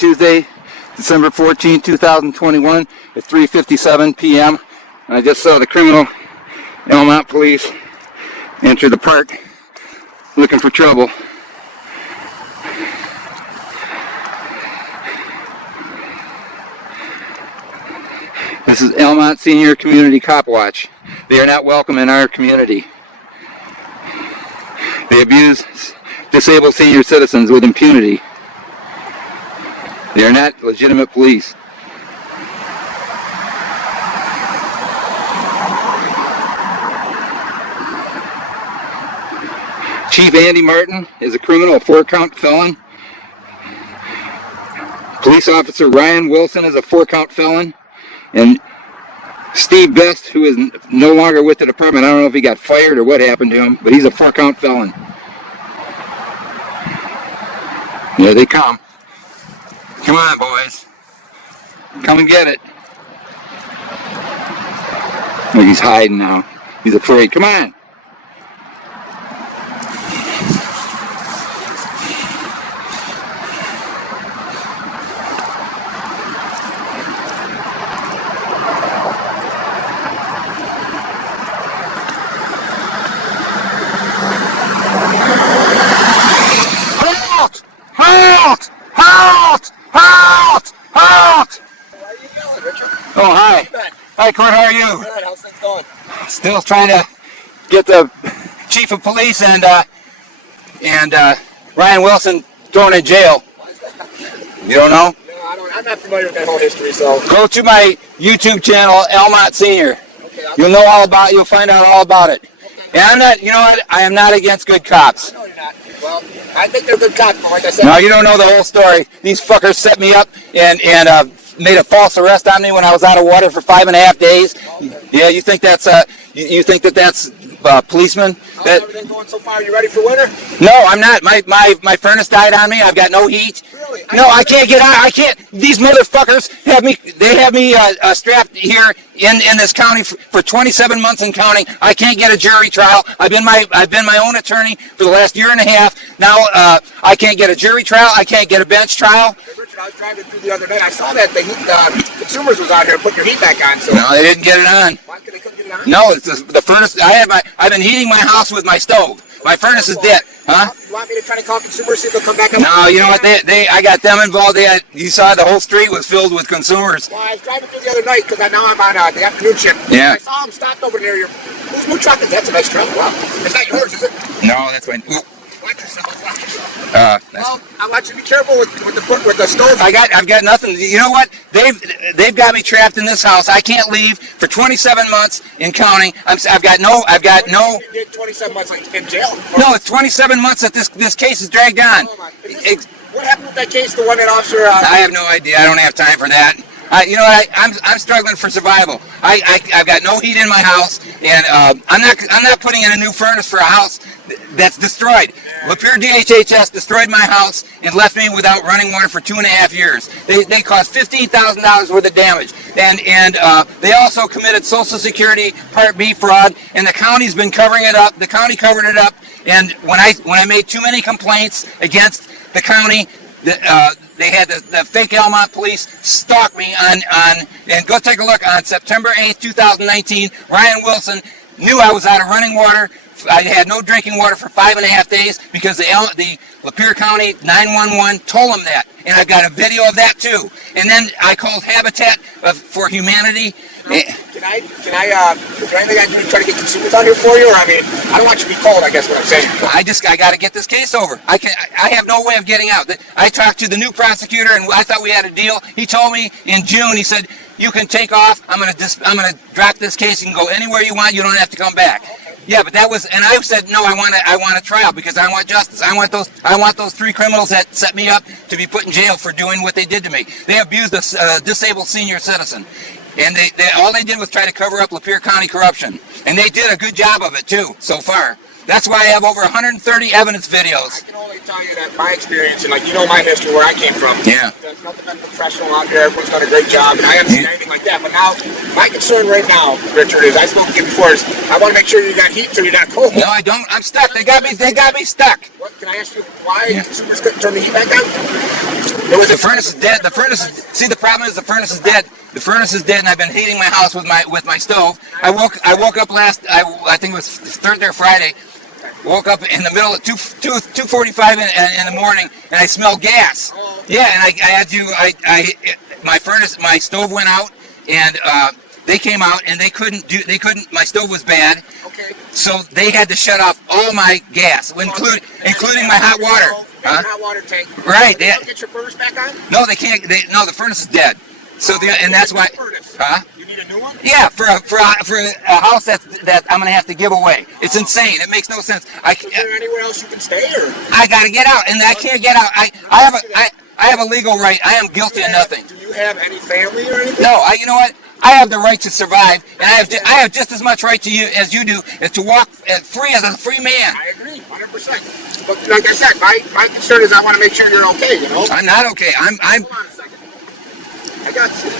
Tuesday, December 14, 2021 at 3:57 p.m. And I just saw the criminal Almont police enter the park looking for trouble. This is Almont Senior Community Cop Watch. They are not welcome in our community. They abuse disabled senior citizens with impunity. They are not legitimate police. Chief Andy Martin is a criminal, a 4-count felon. Police Officer Ryan Wilson is a 4-count felon. And Steve Best, who is no longer with the department, I don't know if he got fired or what happened to him, but he's a 4-count felon. Here they come. Come on, boys. Come and get it. Look, he's hiding now. He's afraid. Come on. Halt! Halt! Halt! Halt! Halt! Why are you yelling, Richard? Oh, hi. Hi, Court. How are you? Good. How's things going? Still trying to get the chief of police and Ryan Wilson thrown in jail. Why is that? You don't know? No, I'm not familiar with that whole history, so. Go to my YouTube channel, Almont Senior. Okay, You'll find out all about it. Okay. And I'm not, you know what? I am not against good cops. I know you're not. Well, I think they're good cops, but like I said. No, you don't know the whole story. These fuckers set me up and made a false arrest on me when I was out of water for 5.5 days. Okay. Yeah, you think that's you think that's policeman? How's everything going so far? Are you ready for winter? No, I'm not. My furnace died on me. I've got no heat. Really? No, I can't get out. I can't. These motherfuckers have me. They have me strapped here in this county for 27 months and counting. I can't get a jury trial. I've been my own attorney for the last 1.5 years. Now I can't get a jury trial. I can't get a bench trial. Hey, Richard, I was driving through the other night. I saw that the heat, consumers was out here putting your heat back on. So. No, they didn't get it on. Why couldn't they get it on? No, it's the furnace. I've been heating my house with my stove. My furnace is dead. Huh? You want me to try to call consumers, see if they'll come back up? No, you know what? I got them involved. You saw the whole street was filled with consumers. Well, I was driving through the other night because now I'm on the afternoon shift. Yeah. I saw them stopped over near your. Whose new truck is that? That's a nice truck. Wow. It's not yours, is it? No, that's my. Watch yourself. Watch yourself. Well, I want you to be careful with the stove. I've got nothing. You know what? They've got me trapped in this house. I can't leave for 27 months in counting. I've got no. You did 27 months in jail. No, it's 27 months that this case is dragged on. What happened with that case? The one that officer. I have no idea. I don't have time for that. You know what? I'm struggling for survival. I've got no heat in my house, and I'm not putting in a new furnace for a house that's destroyed. Lapeer DHHS destroyed my house and left me without running water for 2.5 years. They caused $15,000 worth of damage, and they also committed Social Security Part B fraud, and the county's been covering it up. The county covered it up, and when I made too many complaints against the county, they had the fake Almont police stalk me and go take a look on September 8th, 2019. Ryan Wilson knew I was out of running water. I had no drinking water for 5.5 days because the Lapeer County 911 told him that. And I've got a video of that too. And then I called Habitat for Humanity. Can I, is there anything I can do to try to get consumers out here for you? Or I mean, I don't want you to be cold, I guess what I'm saying. I got to get this case over. I have no way of getting out. I talked to the new prosecutor and I thought we had a deal. He told me in June, he said, you can take off. I'm gonna drop this case. You can go anywhere you want. You don't have to come back. Yeah, but that was, and I said no. I want a trial because I want justice. I want those 3 criminals that set me up to be put in jail for doing what they did to me. They abused a disabled senior citizen, and all they did was try to cover up Lapeer County corruption, and they did a good job of it too so far. That's why I have over 130 evidence videos. I can only tell you that my experience, and like you know my history, where I came from. Yeah. There's nothing but professional out there. Everyone's done a great job, and I haven't seen anything like that. But now, my concern right now, Richard, is I spoke to you before. Is I want to make sure you got heat so you're not cold. No, I don't. I'm stuck. They got me stuck. What Can I ask you why you couldn't turn the heat back on? The furnace is dead. The furnace is, see, the problem is the furnace is dead. The furnace is dead, and I've been heating my house with my stove. I woke up I think it was Thursday or Friday. Woke up in the middle of 2:45 in the morning, and I smelled gas. Yeah, and I had to. My stove went out, and they came out, and they couldn't. My stove was bad. Okay. So they had to shut off all my gas, including my hot water. Hot water tank. Right. They don't get your furnace back on? No, they can't. No, the furnace is dead. So and that's why. You need a new one? Yeah, for a house that I'm gonna have to give away. It's insane. It makes no sense. Is there anywhere else you can stay, or? I gotta get out, and I can't get out. I have a legal right. I am guilty of nothing. Do you have any family or anything? No. You know what? I have the right to survive, and I have just as much right to you as you do, as to walk free as a free man. I agree, 100%. But like I said, my concern is I want to make sure you're okay. You know. I'm not okay. I'm. Hold on a second. I got you.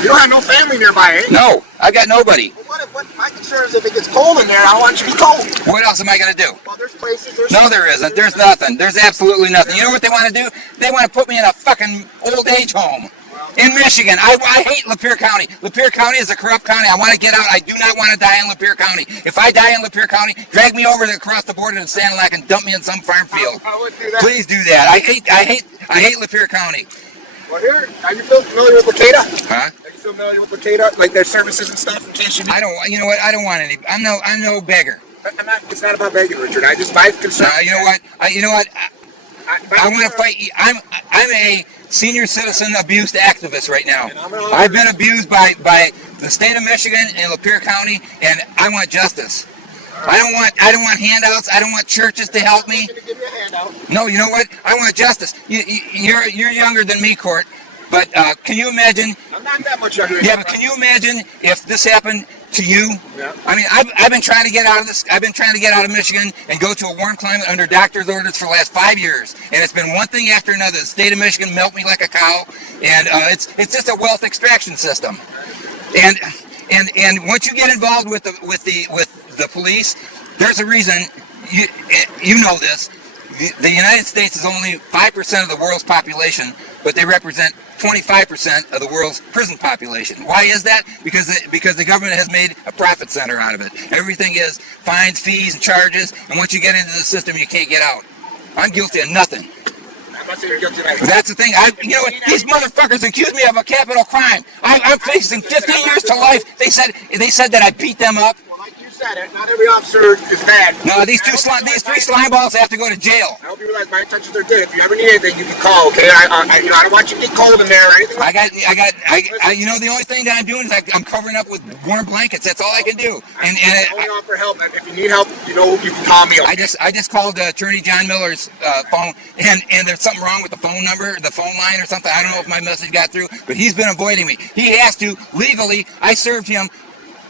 You don't have no family nearby, eh? No, I got nobody. Well, what my concern is if it gets cold in there, I don't want you to be cold. What else am I gonna do? Well, there's places. No, there isn't. There's nothing. There's absolutely nothing. You know what they want to do? They want to put me in a fucking old age home in Michigan. I hate Lapeer County. Lapeer County is a corrupt county. I want to get out. I do not want to die in Lapeer County. If I die in Lapeer County, drag me over across the border to Sanilac and dump me in some farm field. I would do that. Please do that. I hate Lapeer County. Well, here, are you familiar with Lacada? Huh? Are you familiar with Lacada? Like their services and stuff in case you need. I don't. You know what? I don't want any. I'm no beggar. It's not about begging, Richard. My concern. You know what? You know what? I want to fight. I'm a senior citizen abuse activist right now. I've been abused by the state of Michigan and Lapeer County, and I want justice. I don't want handouts. I don't want churches to help me. No, you know what? I want justice. You're younger than me, Court, but can you imagine? I'm not that much younger. Yeah, but can you imagine if this happened to you? Yeah. I mean, I've been trying to get out of this. I've been trying to get out of Michigan and go to a warm climate under doctor's orders for the last 5 years, and it's been one thing after another. The state of Michigan milked me like a cow, and it's just a wealth extraction system. And once you get involved with the police, there's a reason. You know this. The United States is only 5% of the world's population, but they represent 25% of the world's prison population. Why is that? Because the government has made a profit center out of it. Everything is fines, fees, and charges, and once you get into the system, you can't get out. I'm guilty of nothing. That's the thing. You know what? These motherfuckers accuse me of a capital crime. I'm facing 15 years to life. They said that I beat them up. Not every officer is bad. No, these three slime balls have to go to jail. I hope you realize my intentions are good. If you ever need anything, you can call. Okay, I don't want you to get cold in there or anything. You know, the only thing that I'm doing is I'm covering up with warm blankets. That's all I can do. And I only offer help. If you need help, you know you can call me. I just called Attorney John Miller's phone, and there's something wrong with the phone number, the phone line or something. I don't know if my message got through, but he's been avoiding me. He has to legally. I served him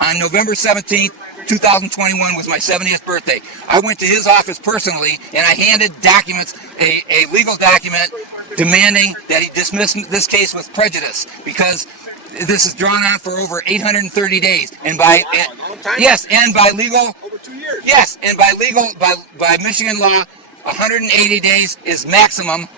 on November 17th. 2021 was my 70th birthday. I went to his office personally, and I handed documents, a legal document, demanding that he dismiss this case with prejudice, because this is drawn on for over 830 days, and by legal, over 2 years. Yes, and by Michigan law, 180 days is maximum.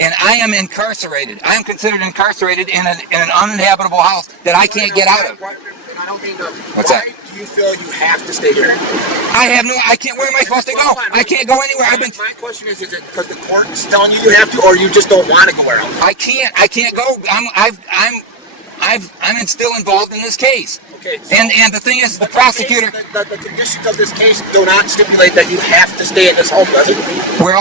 And I am incarcerated. I am considered incarcerated in an uninhabitable house that I can't get out of. I don't mean to. What's that? Why do you feel you have to stay here? I can't. Where am I supposed to go? I can't go anywhere. My question is it because the court is telling you have to, or you just don't want to go where else? I can't go. I'm still involved in this case. Okay. And the thing is, the prosecutor. The conditions of this case do not stipulate that you have to stay in this home, does it? Where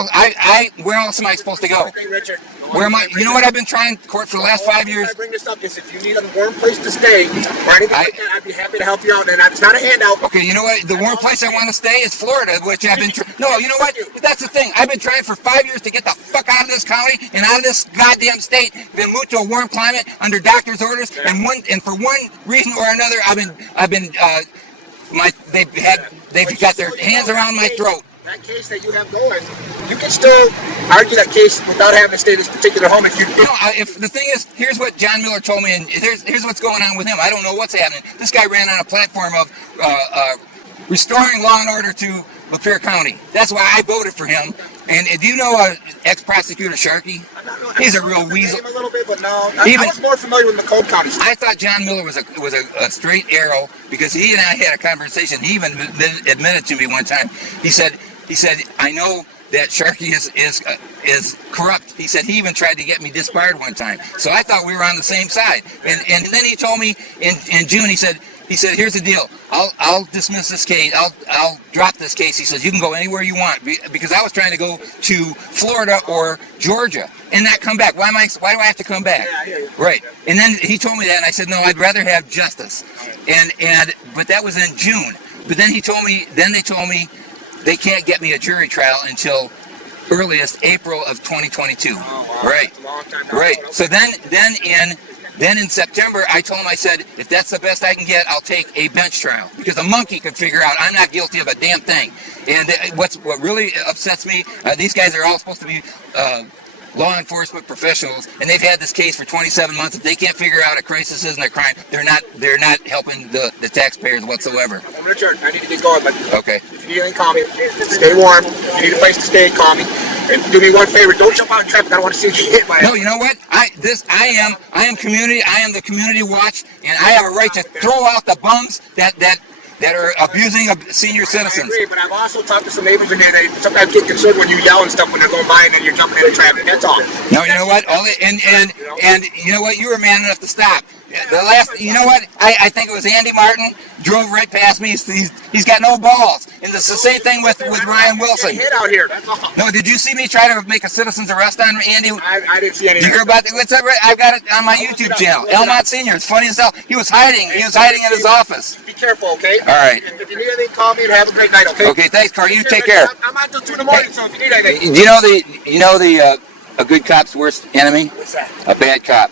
else am I supposed to go? Okay, Richard. Where am I? You know what I've been trying court for the last 5 years? I bring this up is if you need a warm place to stay or anything like that, I'd be happy to help you out. And it's not a handout. Okay, you know what? The warm place I want to stay is Florida, which I've been. No, you know what? That's the thing. I've been trying for 5 years to get the fuck out of this county and out of this goddamn state. Been moved to a warm climate under doctor's orders, and for one reason or another, they've got their hands around my throat. that case that you have going, you can still argue that case without having to stay in this particular home. If you if the thing is, here's what John Miller told me, and here's what's going on with him. I don't know what's happening. This guy ran on a platform of restoring law and order to Lapeer County. That's why I voted for him. And do you know ex-prosecutor Sharkey? He's a real weasel. A little bit, but no. I was more familiar with Macomb County. I thought John Miller was a straight arrow because he and I had a conversation. He even admitted to me one time. He said I know that Sharkey is corrupt. He said he even tried to get me disbarred one time. So I thought we were on the same side. And then he told me in June, he said, here's the deal. I'll dismiss this case. I'll drop this case. He says you can go anywhere you want because I was trying to go to Florida or Georgia and not come back. Why do I have to come back? Right. And then he told me that, and I said no, I'd rather have justice. But that was in June. But then they told me they can't get me a jury trial until earliest April of 2022. Oh, wow. Right. That's a long time now. Right. So then in September, I told him, I said, if that's the best I can get, I'll take a bench trial. Because a monkey could figure out I'm not guilty of a damn thing. And what really upsets me, these guys are all supposed to be law enforcement professionals, and they've had this case for 27 months. If they can't figure out a crisis isn't a crime, they're not helping the taxpayers whatsoever. I'm going to adjourn. I need to get going, but okay. If you need anything, call me. Stay warm. If you need a place to stay, call me. And do me one favor, don't jump out in traffic. I don't want to see you get hit by it. No, you know what? I am community. I am the community watch, and I have a right to throw out the bums that are abusing senior citizens. I agree, but I've also talked to some neighbors in there. They sometimes get concerned when you yell and stuff when they're going by, and then you're jumping into traffic. That's all. No, you know what? And you know what? You were man enough to stop. The last, you know what? I think it was Andy Martin drove right past me. He's got no balls. And it's the same thing with Ryan Wilson. Hit out here. That's all. No, did you see me try to make a citizen's arrest on Andy? I didn't see anything. Did you hear about it? I've got it on my YouTube channel. Almont Senior. It's funny as hell. He was hiding in his office. Be careful, okay? All right. And if you need anything, call me and have a great night, okay? Okay, thanks, Carl. You take care. I'm out till 2 in the morning, so if you need anything. Do you know the a good cop's worst enemy? What's that? A bad cop.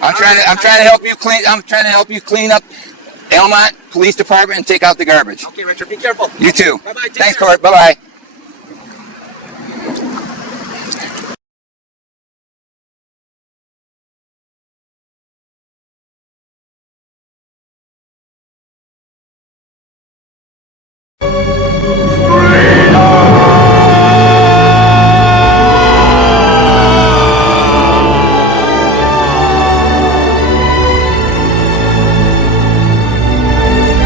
I'm trying to help you clean. I'm trying to help you clean up Almont Police Department and take out the garbage. Okay, Richard. Be careful. You too. Bye-bye. Thanks, Court. Bye-bye.